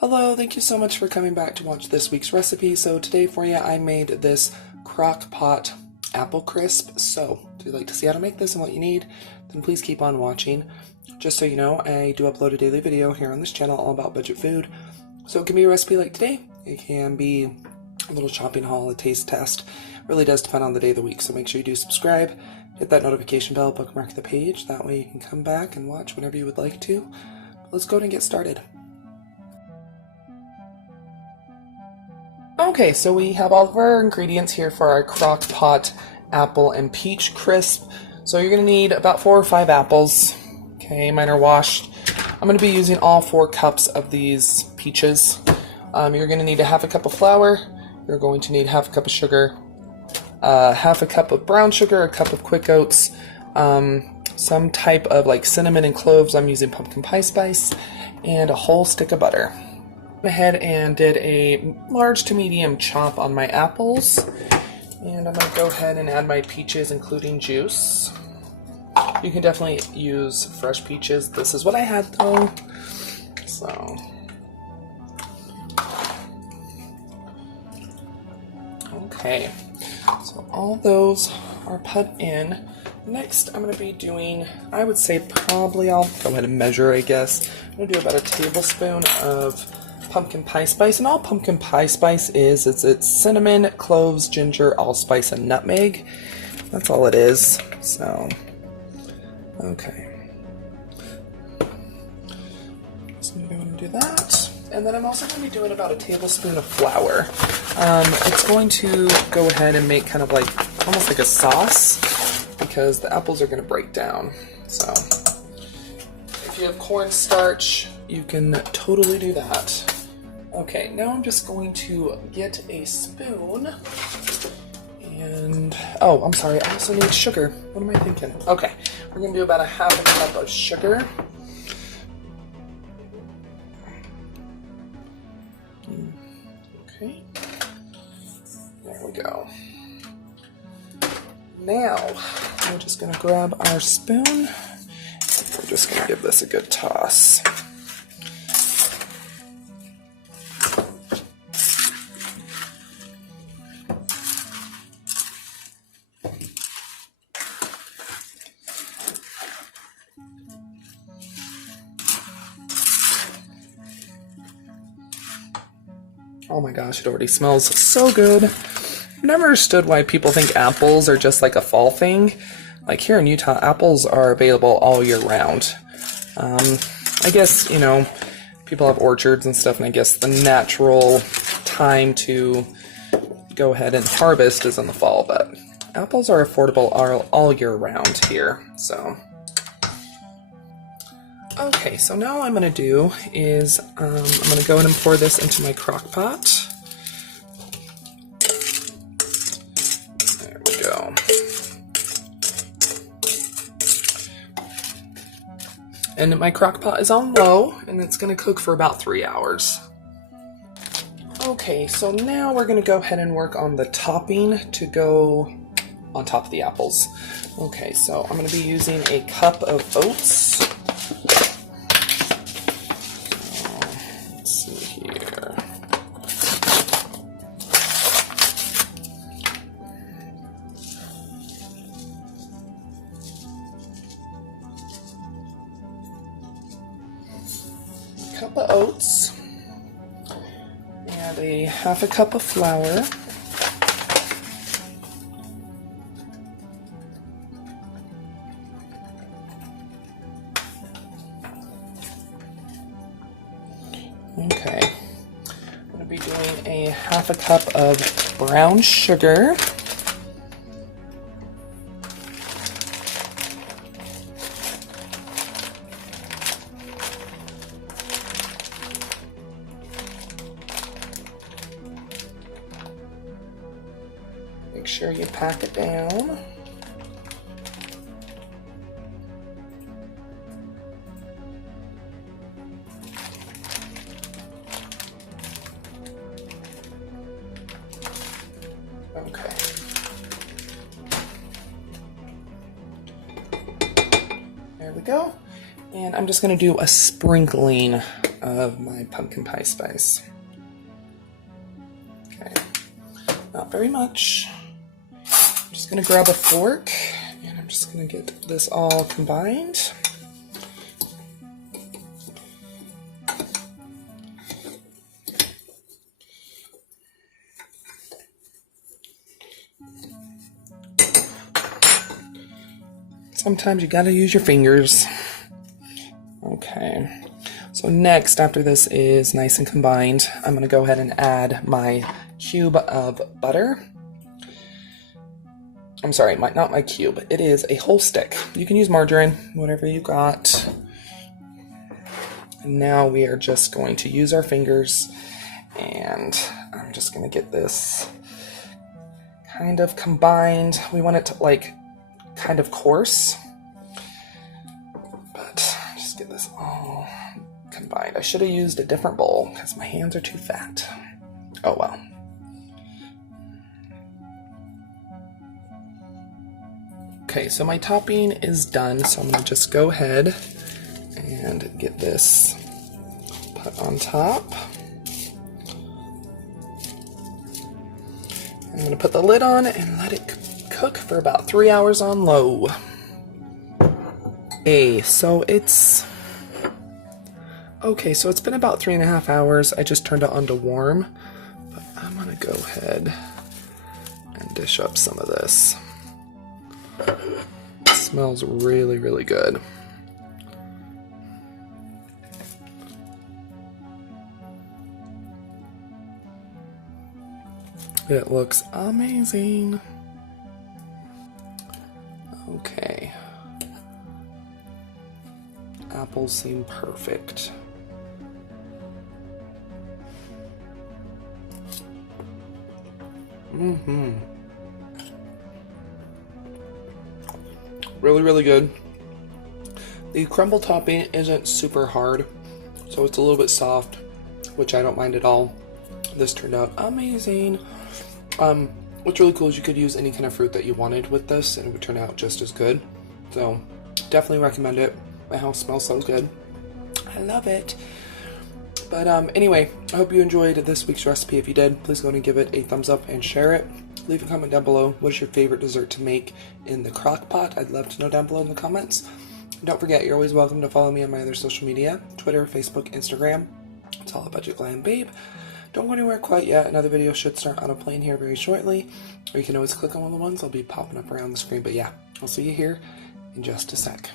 Hello, thank you so much for coming back to watch this week's recipe. So today for you, I made this CrockPot apple crisp. So if you'd like to see how to make this and what you need, then please keep on watching. Just so you know, I do upload a daily video here on this channel all about budget food. So it can be a recipe like today. It can be a little shopping haul, a taste test. It really does depend on the day of the week. So make sure you do subscribe, hit that notification bell, bookmark the page. That way you can come back and watch whenever you would like to. Let's go ahead and get started. Okay, so we have all of our ingredients here for our CrockPot apple and peach crisp. So you're going to need about 4 or 5 apples. Okay, mine are washed. I'm going to be using all 4 cups of these peaches. You're going to need a half a cup of flour. You're going to need half a cup of sugar, half a cup of brown sugar, a cup of quick oats, some type of like cinnamon and cloves. I'm using pumpkin pie spice, and a whole stick of butter. Ahead and did a large to medium chop on my apples, and I'm going to go ahead and add my peaches, including juice. You can definitely use fresh peaches. This is what I had though. So okay, so all those are put in. Next, I'm going to be doing, I would say probably, I'll go ahead and measure, I guess. I'm going to do about a tablespoon of pumpkin pie spice, and all pumpkin pie spice is it's cinnamon, cloves, ginger, allspice, and nutmeg. That's all it is. So, okay. So I'm going to do that. And then I'm also going to be doing about a tablespoon of flour. It's going to go ahead and make kind of like, almost like a sauce, because the apples are going to break down. So, if you have cornstarch, you can totally do that. Okay, now I'm just going to get a spoon, and, oh, I'm sorry, I also need sugar. What am I thinking? Okay, we're going to do about a half a cup of sugar. Okay, there we go. Now, we're just going to grab our spoon, and we're just going to give this a good toss. Oh my gosh, it already smells so good. I've never understood why people think apples are just like a fall thing. Like here in Utah, apples are available all year round. I guess, you know, people have orchards and stuff, and I guess the natural time to go ahead and harvest is in the fall, but apples are affordable all year round here, so. Okay, so now what I'm going to do is I'm going to go in and pour this into my crock pot. There we go. And my crock pot is on low, and it's going to cook for about 3 hours. Okay, so now we're going to go ahead and work on the topping to go on top of the apples. Okay, so I'm going to be using a cup of oats. Cup of oats, and a half a cup of flour, okay, I'm going to be doing a half a cup of brown sugar, make sure you pack it down. Okay. There we go. And I'm just going to do a sprinkling of my pumpkin pie spice. Okay, not very much. I'm just gonna grab a fork and I'm just gonna get this all combined. Sometimes you gotta use your fingers. Okay, so next after this is nice and combined, I'm gonna go ahead and add my cube of butter. I'm sorry, not my cube, it is a whole stick. You can use margarine, whatever you got. And now we are just going to use our fingers, and I'm just gonna get this kind of combined. We want it to like kind of coarse, but just get this all combined. I should have used a different bowl because my hands are too fat. Oh well. Okay, so my topping is done, so I'm going to just go ahead and get this put on top. I'm going to put the lid on and let it cook for about 3 hours on low. Okay, so it's been about 3.5 hours. I just turned it on to warm, but I'm gonna go ahead and dish up some of this. It smells really, really good. It looks amazing. Okay. Apples seem perfect. Really, really good. The crumble topping isn't super hard, so it's a little bit soft, which I don't mind at all. This turned out amazing. What's really cool is you could use any kind of fruit that you wanted with this and it would turn out just as good. So definitely recommend it. My house smells so good. I love it. But anyway, I hope you enjoyed this week's recipe. If you did, please go ahead and give it a thumbs up and share it. Leave a comment down below. What is your favorite dessert to make in the crock pot? I'd love to know down below in the comments. And don't forget, you're always welcome to follow me on my other social media, Twitter, Facebook, Instagram. It's all Budget Glam Babe. Don't go anywhere quite yet. Another video should start on a plane here very shortly. Or you can always click on one of the ones that'll be popping up around the screen. But yeah, I'll see you here in just a sec.